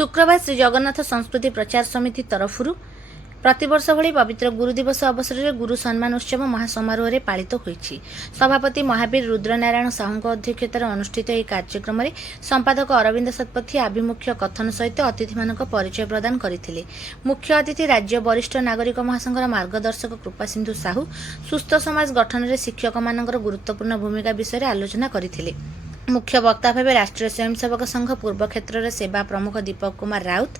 शुक्रवार श्री जगन्नाथ संस्कृति प्रचार समिति तरफ प्रतिवर्ष भली पवित्र गुरु दिवस अवसर में गुरु सम्मान उत्सव महासमारोह पालित होईछि। सभापति महावीर रुद्रनारायण साहू अध्यक्षतार अनुष्ठित यह कार्यक्रम में संपादक अरविंद शतपथी आभिमुख्य कथन सहित अतिथि मानक परिचय प्रदान करथिले। मुख्य अतिथि राज्य वरिष्ठ नागरिक महासंघर मार्गदर्शक कृपासिंधु साहू सुस्थ समाज गठन में शिक्षक मानकर गुरुत्वपूर्ण भूमिका विषय आलोचना करथिले। मुख्य वक्ता भाव राष्ट्रीय स्वयंसेवक संघ पूर्व क्षेत्र में सेवा प्रमुख दीपक कुमार राउत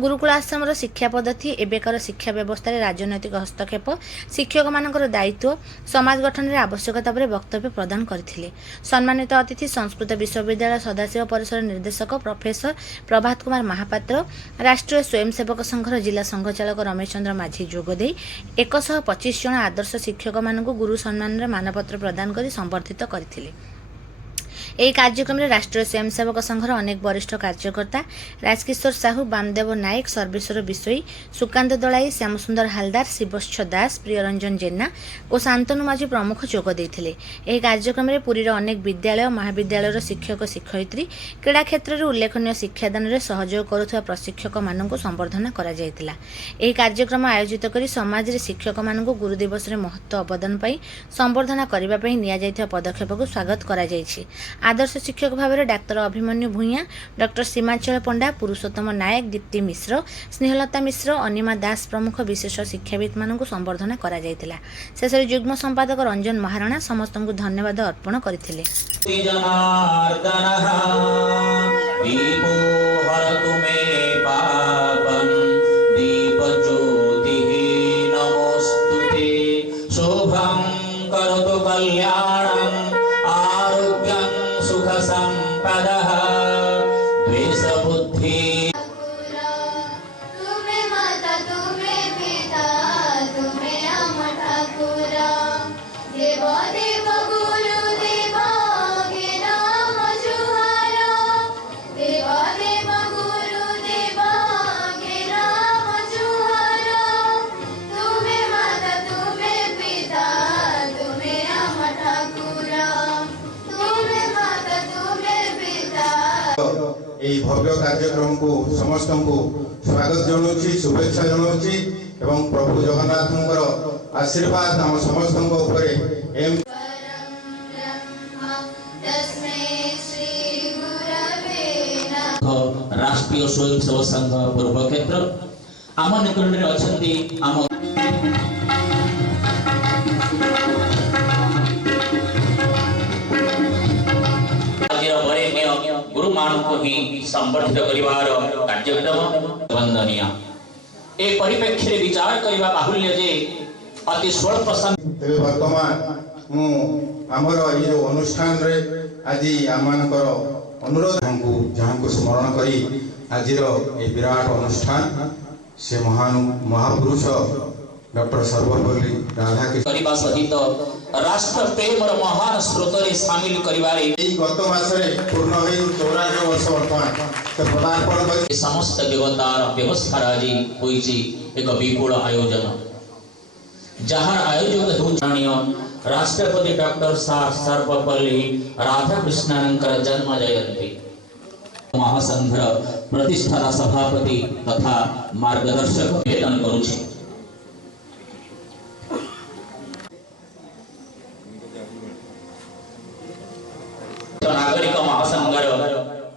गुरुकुल आश्रम शिक्षा पद्धति एबेकर शिक्षा व्यवस्था राजनैतिक हस्तक्षेप शिक्षक मानकर दायित्व समाज गठन में आवश्यकता पर वक्तव्य प्रदान करथिले। सम्मानित अतिथि संस्कृत विश्वविद्यालय सदाशिव परिसर निर्देशक प्रोफेसर प्रभात कुमार महापात्र राष्ट्रीय स्वयंसेवक संघर जिला संघचालक रमेश चंद्र माझी जोगदे 125 जन आदर्श शिक्षक मानक गुरु सम्मान मानपत्र प्रदान कर संबर्धित करथिले। यह कार्यक्रम में राष्ट्रीय स्वयंसेवक संघर अनेक वरिष्ठ कार्यकर्ता राजकिशोर साहू बामदेव नायक सर्वेश्वर विषयी सुकांत दलाई श्यामसुंदर हालदार शिवच्छ दास प्रियरंजन जेना और शांतनु माझी प्रमुख जोग देथिले। यह कार्यक्रम में पुरीर अनेक विद्यालय महाविद्यालय शिक्षक शिक्षयित्री क्रीड़ा क्षेत्र में उल्लेखनीय शिक्षादान में सहयोग करुवा प्रशिक्षक मानक संबर्धना करा जायतिला। यह कार्यक्रम आयोजित कर समाज में शिक्षक मानक गुरु दिवस में महत्व अवदान पाई संबर्धना करने पर निया जायथिबा पदक्षेप को स्वागत करा जायछि। आदर्श शिक्षक भाव में डाक्तर अभिमन्यु भूया डॉक्टर सीमाचल पंडा पुरुषोत्तम नायक दीप्ति मिश्र स्नेहलता मिश्र अनिमा दास प्रमुख विशेष शिक्षाविद मानक संबर्धना करा जायतिला। शेष युग्म संपादक रंजन महाराणा समस्त को धन्यवाद अर्पण करथिले। संपदः द्वेष बुद्धि तुम्हें माता तुम्हें पिता तुम्हें अम्मा ठाकुरा देवा देवा गुरु देवा के नाम जुहारा देवा देवा गुरु देवा के नाम जुहारा तुम्हें माता तुम्हें पिता तुम्हें अम्मा ठाकुरा এই ভব্য কার্যক্রম को समस्त को स्वागत जनाऊँगी शुभेच्छा जनाऊँगी एवं प्रभु जगन्नाथंकर आशीर्वाद आम समस्त राष्ट्रीय स्वयंसेवक संघ पूर्व क्षेत्र आम निकट अच्छी आम गुरु मान को ही संबर्धित करिवार कार्यक्रम वंदनीय ए परिप्रेक्षी विचार करबा बाहुल्य जे अति स्वल्प समय वर्तमान मु हमर ई जो अनुष्ठान रे आज आमानकर अनुरोध हमको जहां को स्मरण करी आजिर ए विराट अनुष्ठान से महान महापुरुष डॉक्टर सर्वपल्ली राधाकृष्ण सहित राष्ट्र प्रेम महान स्रोत सामिल करिवारे गत मासरे पूर्ण होई 94 वर्ष वर्तमान समस्त देवतार व्यवस्था राजी होईची एक विपुल आयोजन जहां आयोजक हेउछाणीय राष्ट्रपति डॉक्टर सर्वपल्ली राधाकृष्णनकर जन्म जयंती महासंघर प्रतिष्ठाता सभापति तथा मार्गदर्शक वेतन करूछि। नागरिक महासंघर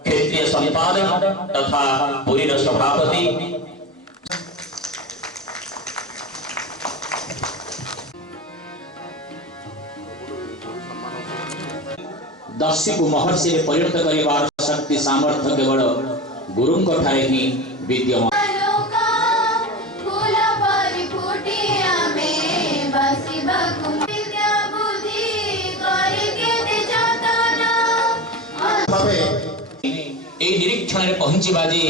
क्षेत्रीय संपादक तथा पुरीर सभापति दर्शी को महर्षि में परिणत करिवार शक्ति सामर्थ्य केवल गुरुंक ठारे ही विद्यमान। निरीक्षण पहुंचवा जे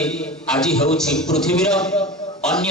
आज हूँ पृथ्वीर अन्य